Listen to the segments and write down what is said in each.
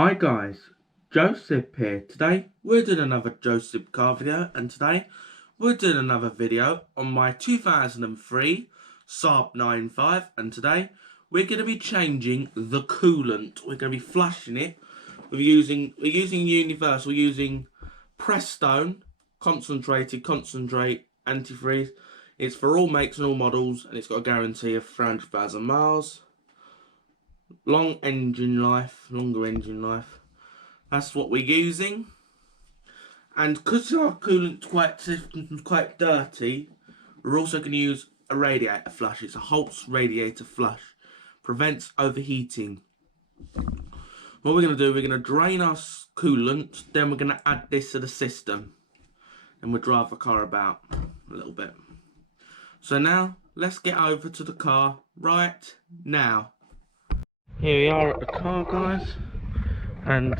Hi guys, Joseph here. Today we're doing another Joseph car video, and today we're doing another video on my 2003 Saab 95, and today we're going to be changing the coolant. We're going to be flushing it. We're using universal, using Prestone concentrate antifreeze. It's for all makes and all models, and it's got a guarantee of 300,000 miles. Longer engine life. That's what we're using. And because our coolant's quite dirty, we're also going to use a radiator flush. It's a Holtz radiator flush. Prevents overheating. What we're going to do, we're going to drain our coolant, then we're going to add this to the system. And we'll drive the car about a little bit. So now, let's get over to the car right now. Here we are at the car, guys, and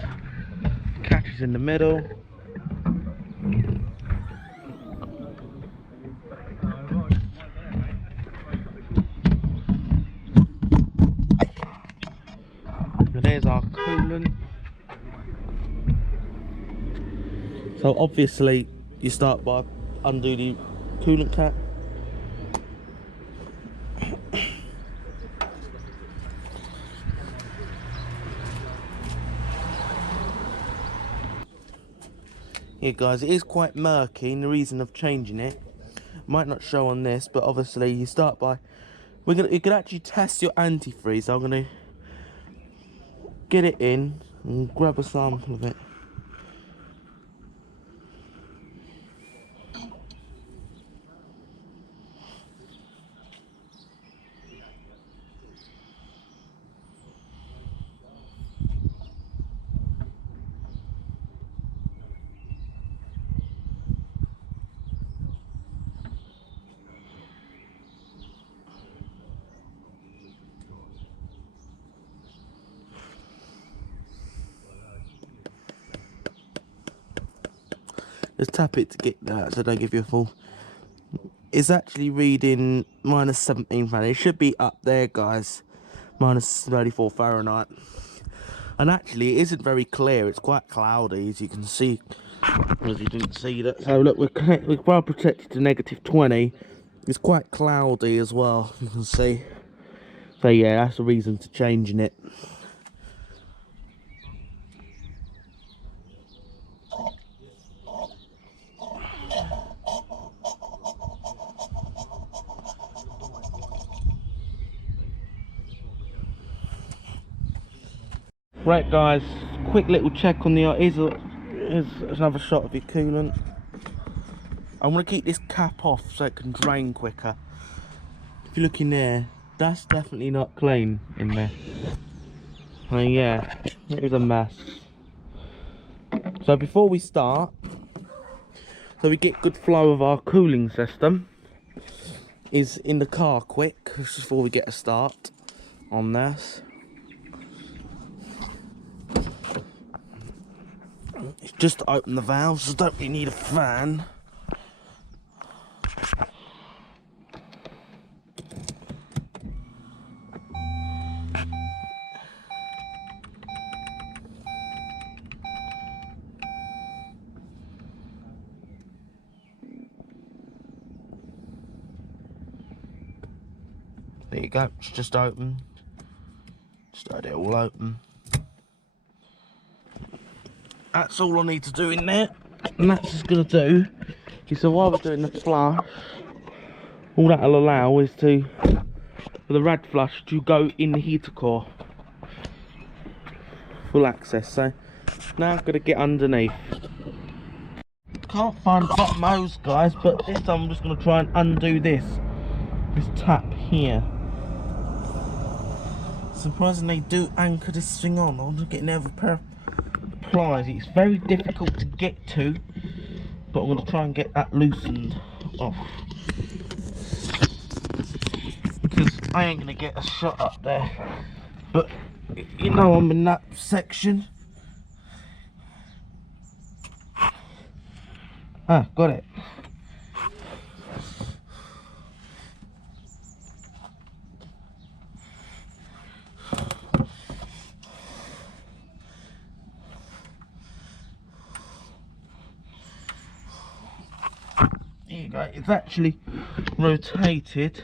catch is in the middle. And there's our coolant. So obviously you start by undo the coolant cap. Here guys, it is quite murky, and the reason of changing it might not show on this, but obviously you start by, you can actually test your antifreeze. So I'm gonna get it in and grab a sample of it. Just tap it to get that, so don't give you a full. It's actually reading minus 17 Fahrenheit. It should be up there, guys. Minus 34 Fahrenheit. And actually, it isn't very clear. It's quite cloudy, as you can see. As you didn't see that. So look, we're well protected to negative 20. It's quite cloudy as well, you can see. So yeah, that's the reason to changing it. Right guys, quick little check on the, here's another shot of your coolant. I'm going to keep this cap off so it can drain quicker. If you look in there, that's definitely not clean in there. And yeah, it is a mess. So before we start, so we get good flow of our cooling system, is in the car quick, just before we get a start on this. It's just to open the valves, so don't really need a fan. There you go, it's just open. Just had it all open. That's all I need to do in there, and that's just gonna do. So while we're doing the flush, all that'll allow is for the rad flush to go in the heater core. Full access. So now I've got to get underneath. Can't find the bottom hose, guys, but this time I'm just gonna try and undo this tap here. Surprisingly, they do anchor this thing on. I'm just getting every pair of pliers. It's very difficult to get to, but I'm going to try and get that loosened off, because I ain't going to get a shot up there. But you know, I'm in that section. Ah, got it. go, it's actually rotated.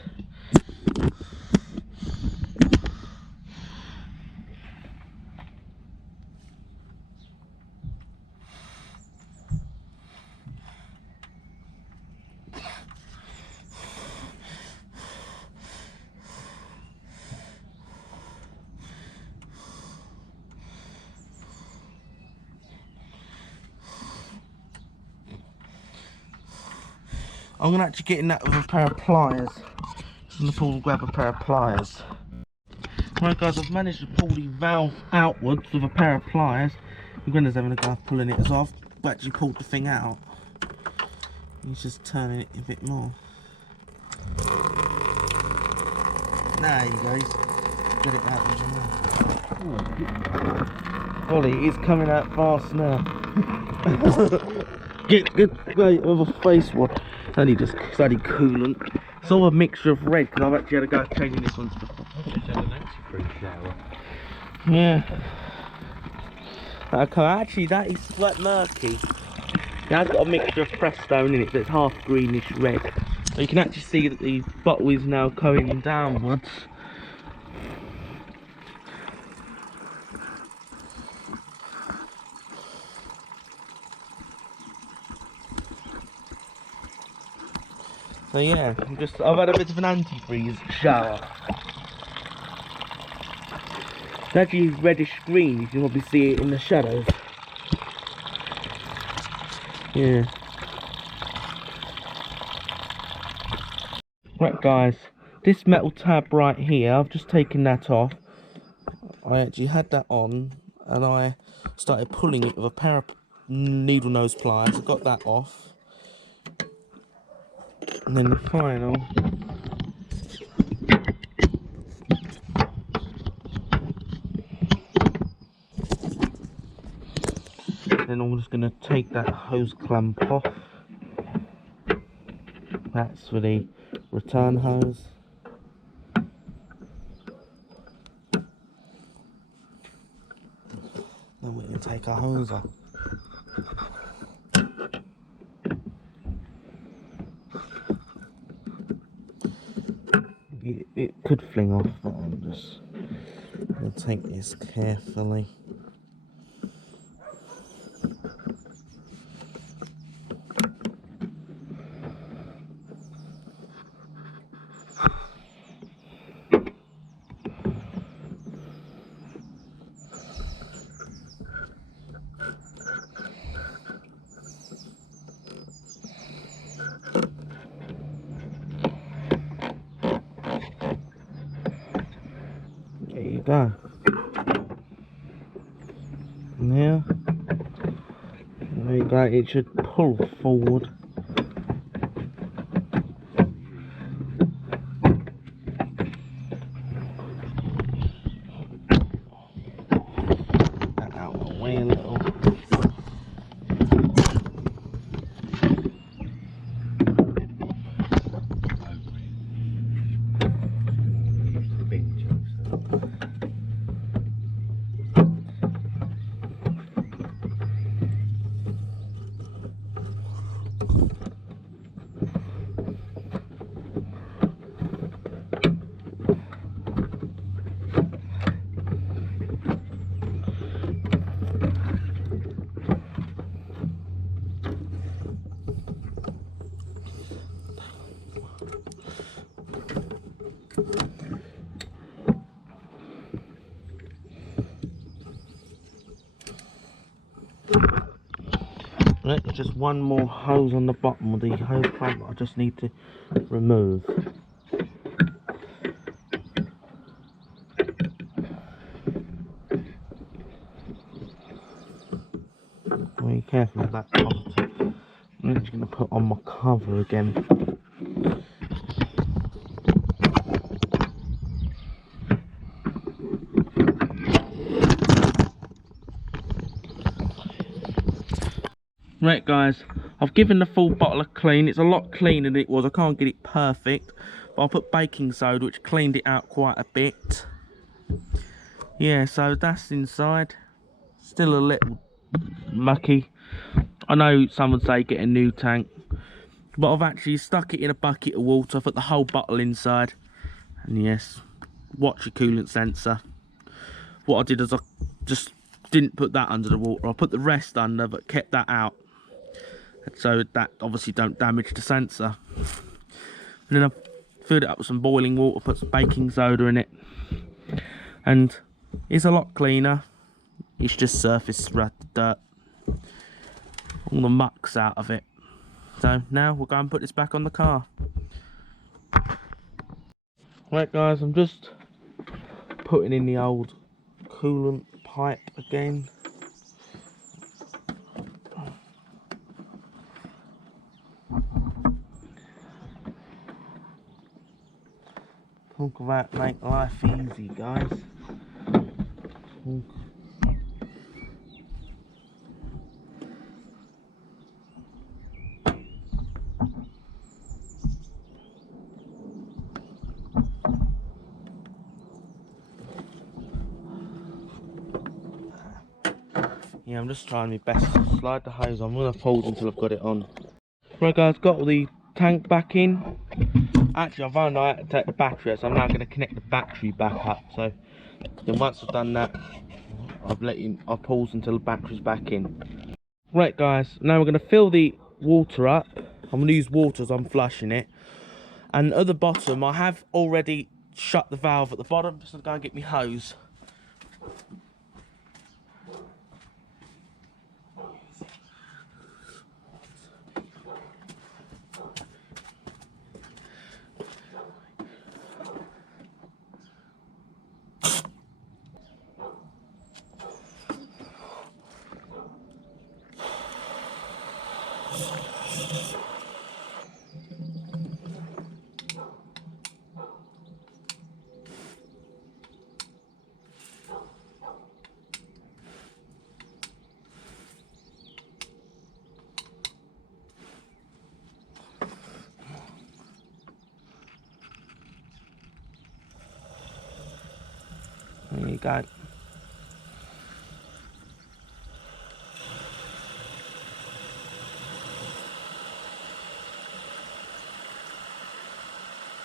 I'm going to actually get in that with a pair of pliers. I'm going to pull and grab a pair of pliers. Right guys, I've managed to pull the valve outwards with a pair of pliers. My granddad's having a go of pulling it, so I've actually pulled the thing out. He's just turning it a bit more. There you go, get it out of the mouth. Ollie, it's coming out fast now. Get great with a face wash. Only just study coolant. It's all a mixture of red because I've actually had a go of changing this one before. I just had an anti-freeze shower. Yeah. Okay, actually that is quite murky. Now it's got a mixture of pressed stone in it, so it's half greenish red. So you can actually see that the bottle is now going downwards. So yeah, I've had a bit of an antifreeze shower. It's actually reddish green, you can probably see it in the shadows. Yeah. Right guys, this metal tab right here, I've just taken that off. I actually had that on and I started pulling it with a pair of needle nose pliers. I got that off. And then the final, then I'm just going to take that hose clamp off. That's for the return hose. Then we can take our hose off. It could fling off, but I'm just going to take this carefully. There you go. Now, there you go, it should pull forward. That out of the way a little. Right, there's just one more hose on the bottom of the hose clamp I just need to remove. Be careful of that positive. I'm just going to put on my cover again. Right guys, I've given the full bottle a clean. It's a lot cleaner than it was. I can't get it perfect, but I put baking soda which cleaned it out quite a bit. Yeah, so that's inside. Still a little mucky. I know some would say get a new tank. But I've actually stuck it in a bucket of water, put the whole bottle inside, and yes, watch your coolant sensor. What I did is I just didn't put that under the water. I put the rest under, but kept that out, so that obviously don't damage the sensor. And then I filled it up with some boiling water, put some baking soda in it, and it's a lot cleaner. It's just surface dirt, all the muck's out of it. So now we'll go and put this back on the car. Right guys, I'm just putting in the old coolant pipe again. Talk about make life easy, guys. Yeah, I'm just trying my best to slide the hose on. I'm going to pause until I've got it on. Right guys, got all the tank back in. Actually, I found out how to take the battery out, so I'm now going to connect the battery back up. So then once I've done that, I'll pause until the battery's back in. Right guys, now we're going to fill the water up. I'm going to use water as I'm flushing it. And at the bottom, I have already shut the valve at the bottom, so I'm going to get my hose. There you go.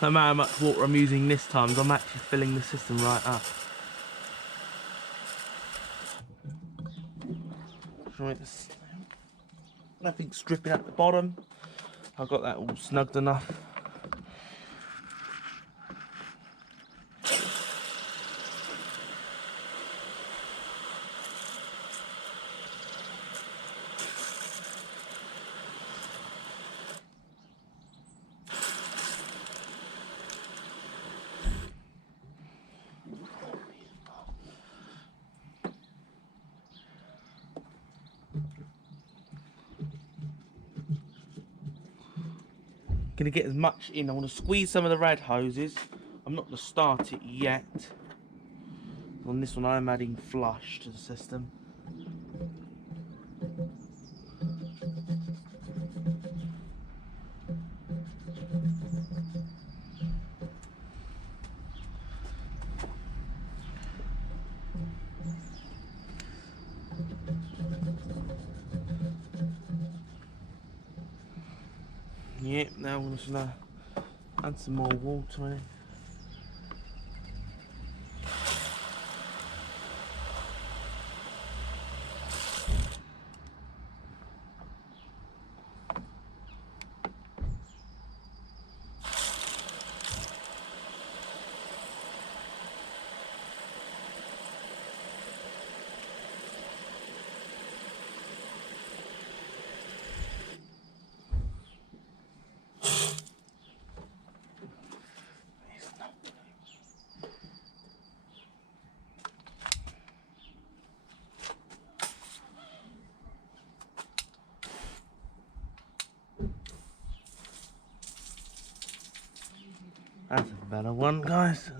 No matter how much water I'm using this time, I'm actually filling the system right up. Right, nothing's dripping at the bottom. I've got that all snugged enough. Gonna get as much in. I want to squeeze some of the red hoses. I'm not going to start it yet. On this one, I'm adding flush to the system. Yep, now I'm just gonna add some more water in it. That's a better one, guys.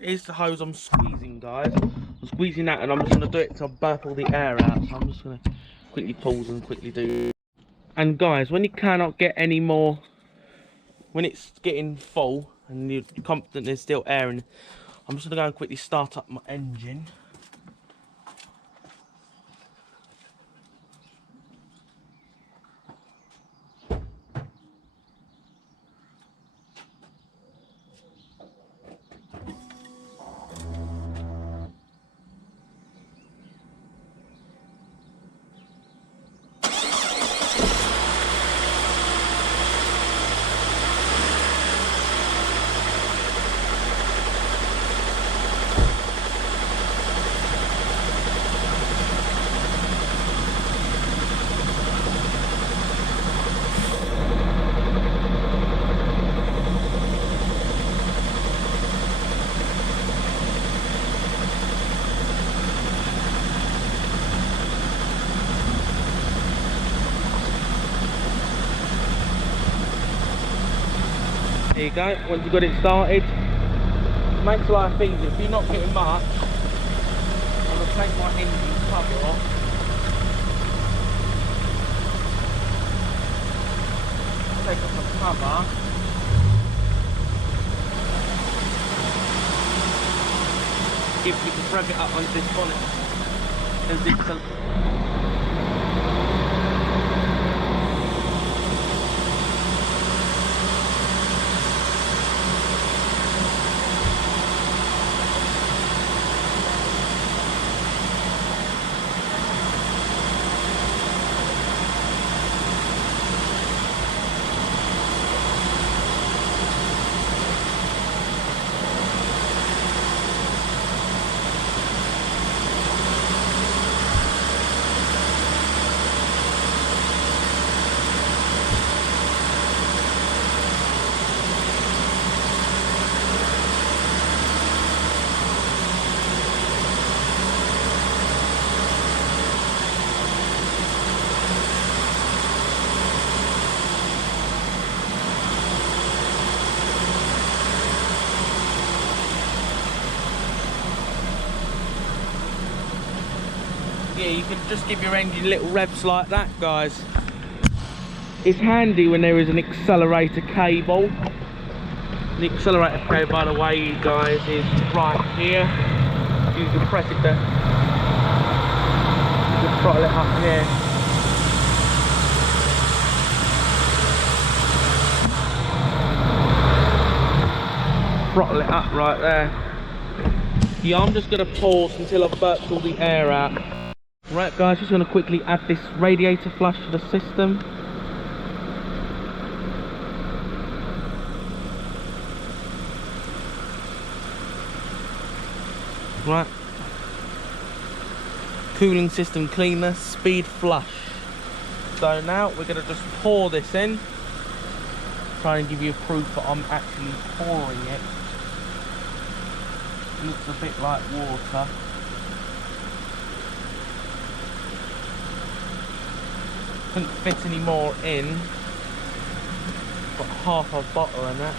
Here's the hose I'm squeezing, guys. I'm squeezing that, and I'm just going to do it to burp all the air out. So I'm just going to quickly pause and quickly do. And guys, when you cannot get any more, when it's getting full and you're confident there's still air in, I'm just going to go and quickly start up my engine. There you go, once you've got it started, it makes life easier. If you're not getting much, I'm going to take my engine cover off. Take off the cover. If you can rev it up onto this bonnet, as it's a yeah, you can just give your engine little revs like that, guys. It's handy when there is an accelerator cable. The accelerator cable, by the way, guys, is right here. You can press it there. You can throttle it up here. Throttle it up right there. Yeah, I'm just going to pause until I've burped all the air out. Right guys, just going to quickly add this radiator flush to the system. Right. Cooling system cleaner, speed flush. So now we're going to just pour this in. Try and give you proof that I'm actually pouring it. It looks a bit like water. Couldn't fit any more in. Got half a bottle in it.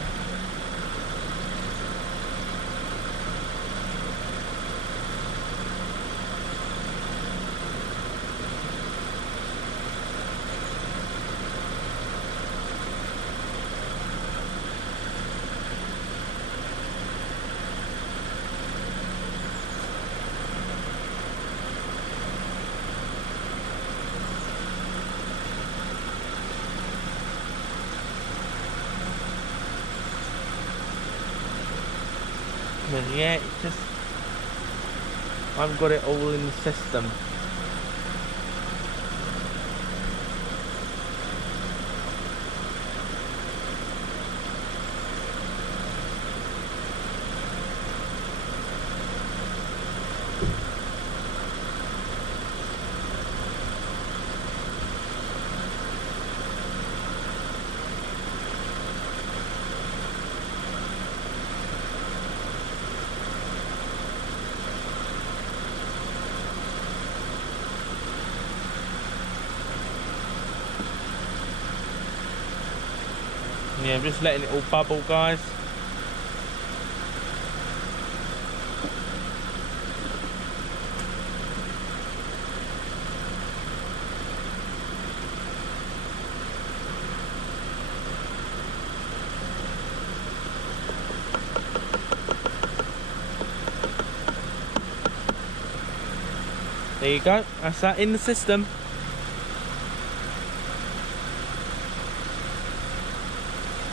But yeah, it's just, I've got it all in the system. Yeah, I'm just letting it all bubble, guys. There you go, that's that in the system.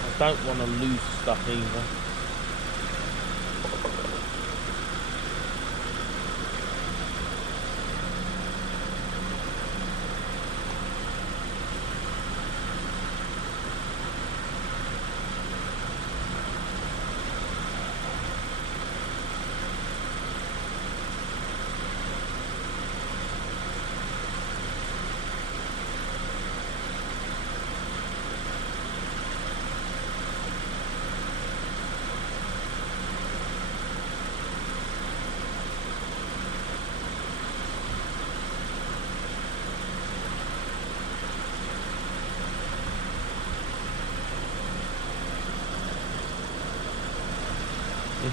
I don't want to lose stuff either.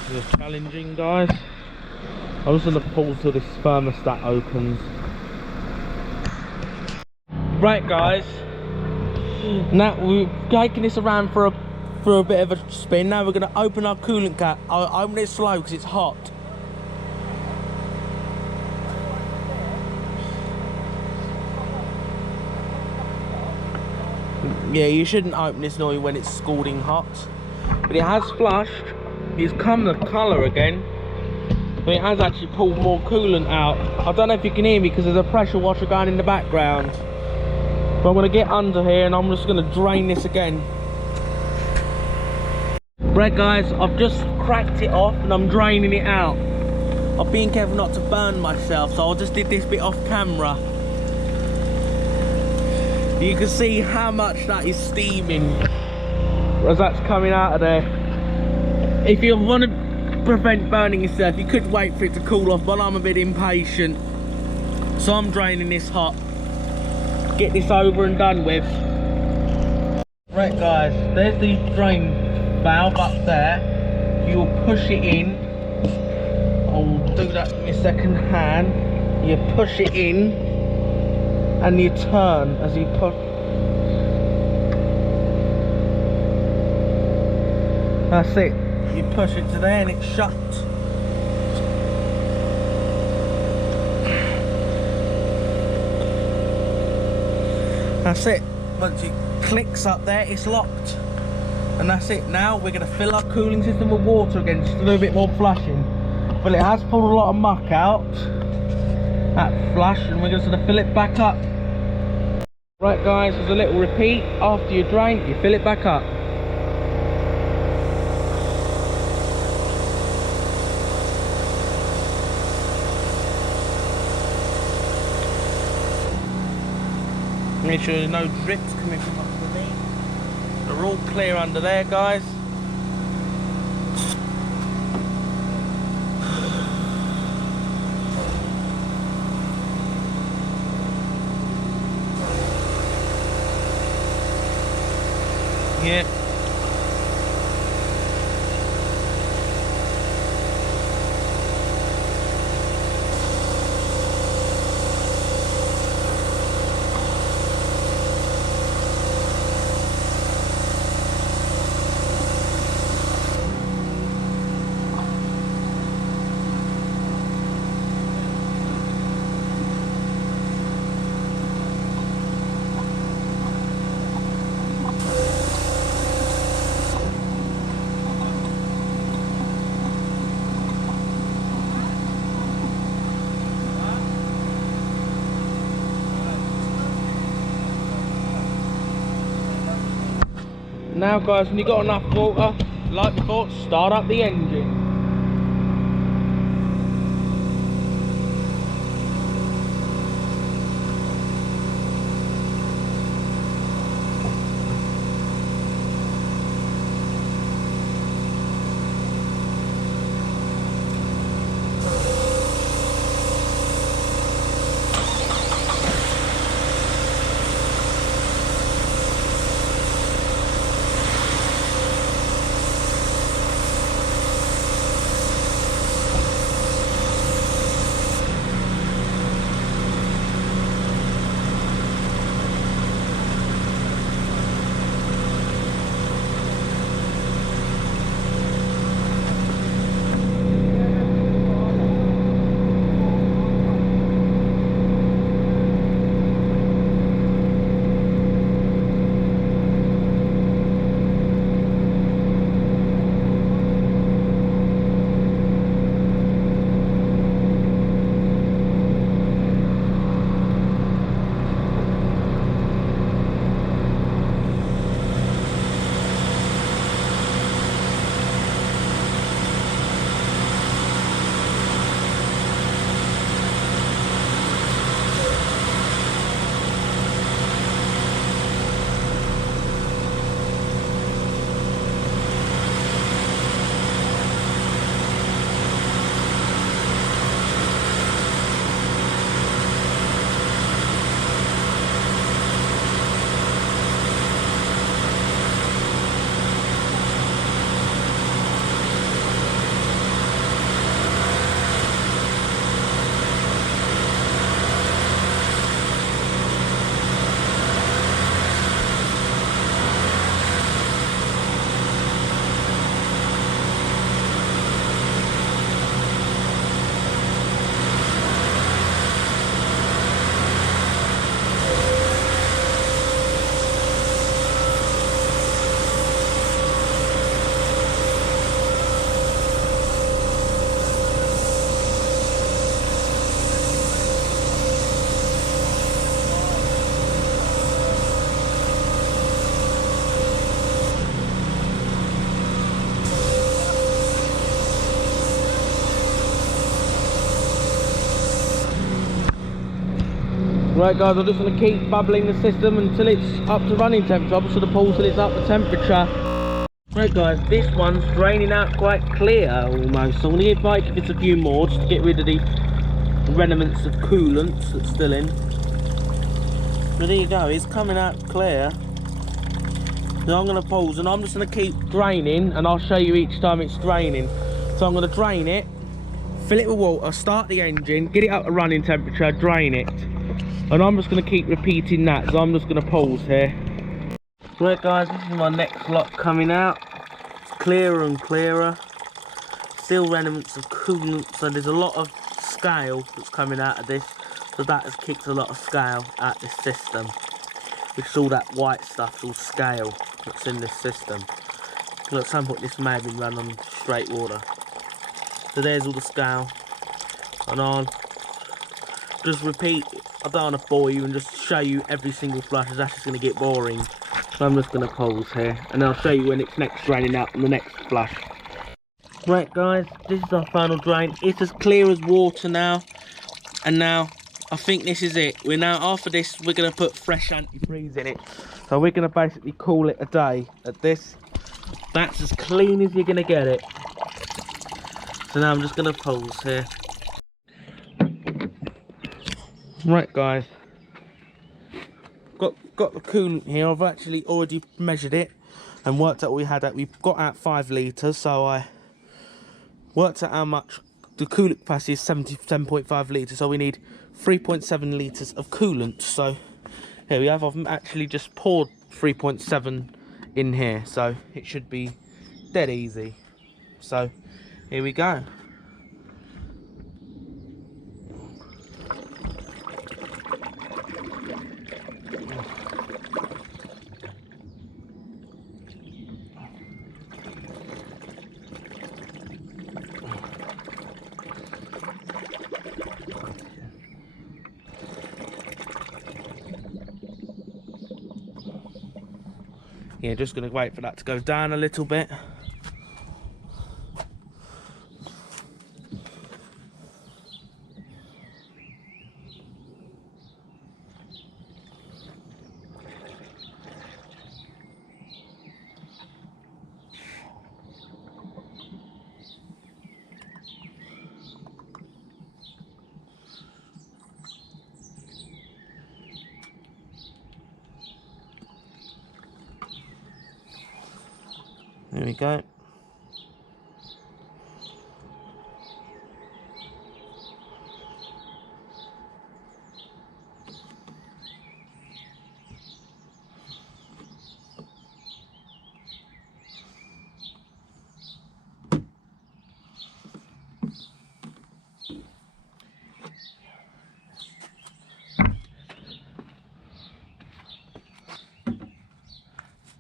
This is challenging, guys. I'm just going to pull till this thermostat opens. Right, guys. Now we've taken this around for a bit of a spin. Now we're going to open our coolant cap. I'll open it slow because it's hot. Yeah, you shouldn't open this noise when it's scalding hot. But it has flushed. It's come the colour again, but it has actually pulled more coolant out. I don't know if you can hear me because there's a pressure washer going in the background. But I'm going to get under here and I'm just going to drain this again. Right, guys, I've just cracked it off and I'm draining it out. I'm being careful not to burn myself, so I just did this bit off camera. You can see how much that is steaming as that's coming out of there. If you want to prevent burning yourself, you could wait for it to cool off, but I'm a bit impatient. So I'm draining this hot. Get this over and done with. Right, guys, there's the drain valve up there. You'll push it in. I'll do that in my second hand. You push it in and you turn as you push. That's it. You push it to there and it's shut. That's it. Once it clicks up there, it's locked. And that's it. Now we're going to fill our cooling system with water again, just to do a bit more flushing. But it has pulled a lot of muck out, that flush, and we're just going to fill it back up. Right, guys, there's a little repeat. After you drain, you fill it back up. Make sure there's no drips coming from underneath. They're all clear under there, guys. Yeah. Now, guys, when you've got enough water, like before, start up the engine. Right guys, I'm just going to keep bubbling the system until it's up to running temperature. I'm just going to pull till it's up to temperature. Right guys, this one's draining out quite clear almost. So I'm going to give this a few more just to get rid of the remnants of coolant that's still in. But there you go, it's coming out clear. So I'm going to pause and I'm just going to keep draining and I'll show you each time it's draining. So I'm going to drain it, fill it with water, start the engine, get it up to running temperature, drain it. And I'm just going to keep repeating that, so I'm just going to pause here. Right guys, this is my next lot coming out. It's clearer and clearer. Still remnants of coolant, so there's a lot of scale that's coming out of this. So that has kicked a lot of scale out this system. Which is all that white stuff, all scale that's in this system. So at some point this may have been run on straight water. So there's all the scale. And I'll just repeat. I don't want to bore you and just show you every single flush, as that's just going to get boring. So I'm just going to pause here and I'll show you when it's next draining out on the next flush. Right guys, this is our final drain. It's as clear as water now. And now, I think this is it. After this, we're going to put fresh antifreeze in it. So we're going to basically call it a day at this. That's as clean as you're going to get it. So now I'm just going to pause here. Right guys, got the coolant here. I've actually already measured it and worked out what we had at. We've got out 5 litres, so I worked out how much the coolant capacity is 77.5 litres, so we need 3.7 litres of coolant. So here we have. I've actually just poured 3.7 in here, so it should be dead easy. So here we go. Yeah, just going to wait for that to go down a little bit. There we go.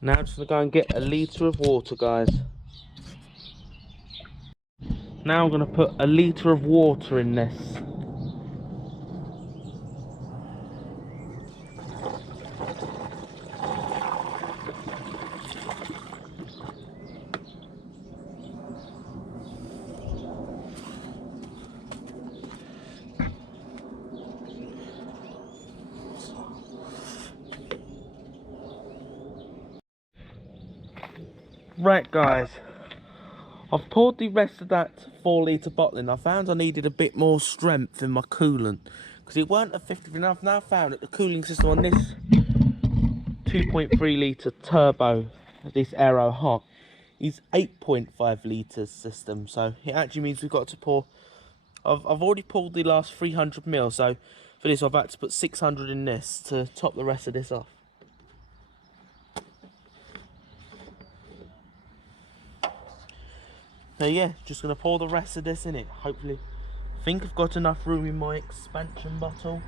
Now I'm just going to go and get a litre of water, guys. Now I'm going to put a litre of water in this. Right guys, I've poured the rest of that 4 litre bottle in. I found I needed a bit more strength in my coolant because it weren't effective enough. Now I've found that the cooling system on this 2.3 litre turbo, this Aero Hot, is 8.5 litres system. So it actually means we've got to pour. I've already pulled the last 300 ml, so for this I've had to put 600 in this to top the rest of this off. So yeah, just going to pour the rest of this in it. Hopefully, I think I've got enough room in my expansion bottle.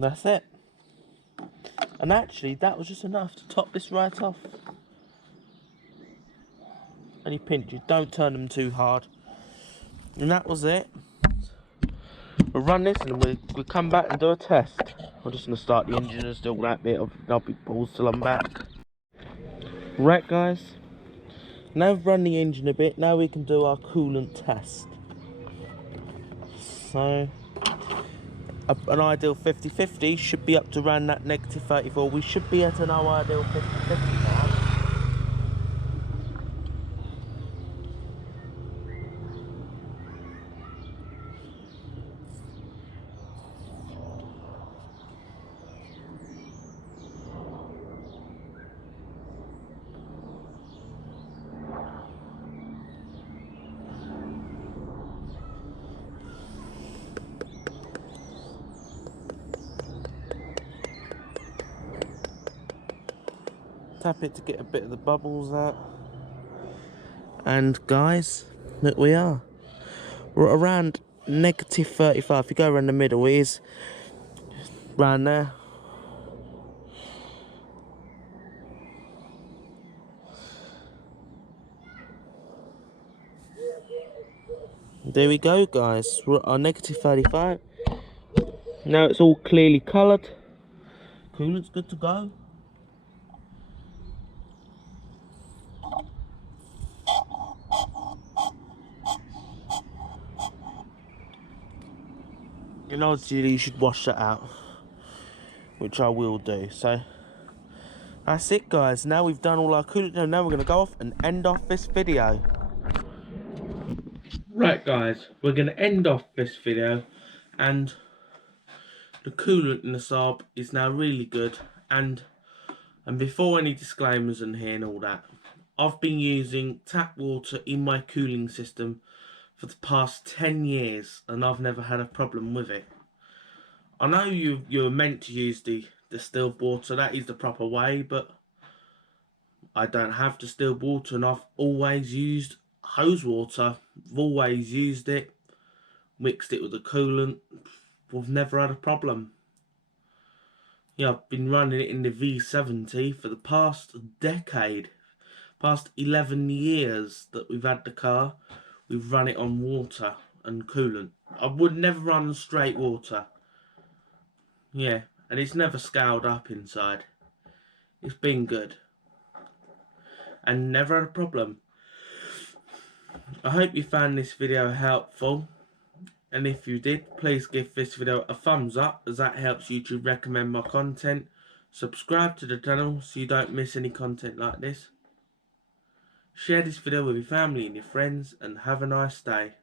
That's it. And actually, that was just enough to top this right off. Any pinches, don't turn them too hard. And that was it. We'll run this and we'll come back and do a test. I'm just going to start the engine and do all that bit of I'll be paused till I'm back. Right guys, now we've run the engine a bit, now we can do our coolant test. So, an ideal 50-50 should be up to around that negative 34. We should be at an ideal 50-50 now. Tap it to get a bit of the bubbles out. And guys, look, we are. We're around negative 35. If you go around the middle, it is around there. There we go guys, we're at our negative 35. Now it's all clearly coloured. Coolant's good to go. And obviously you should wash that out, which I will do. So that's it guys, now we've done all our coolant. Now we're going to go off and end off this video. Right guys, we're going to end off this video, and the coolant in the Saab is now really good. And before any disclaimers in here and all that, I've been using tap water in my cooling system for the past 10 years and I've never had a problem with it. I know you're meant to use the distilled water, that is the proper way, but I don't have distilled water and I've always used hose water. I've always used it, mixed it with the coolant. We've never had a problem. Yeah, I've been running it in the V70 for the past decade. Past 11 years that we've had the car, we've run it on water and coolant. I would never run straight water. Yeah, and it's never scaled up inside. It's been good. And never had a problem. I hope you found this video helpful. And if you did, please give this video a thumbs up, as that helps YouTube recommend my content. Subscribe to the channel so you don't miss any content like this. Share this video with your family and your friends, and have a nice day.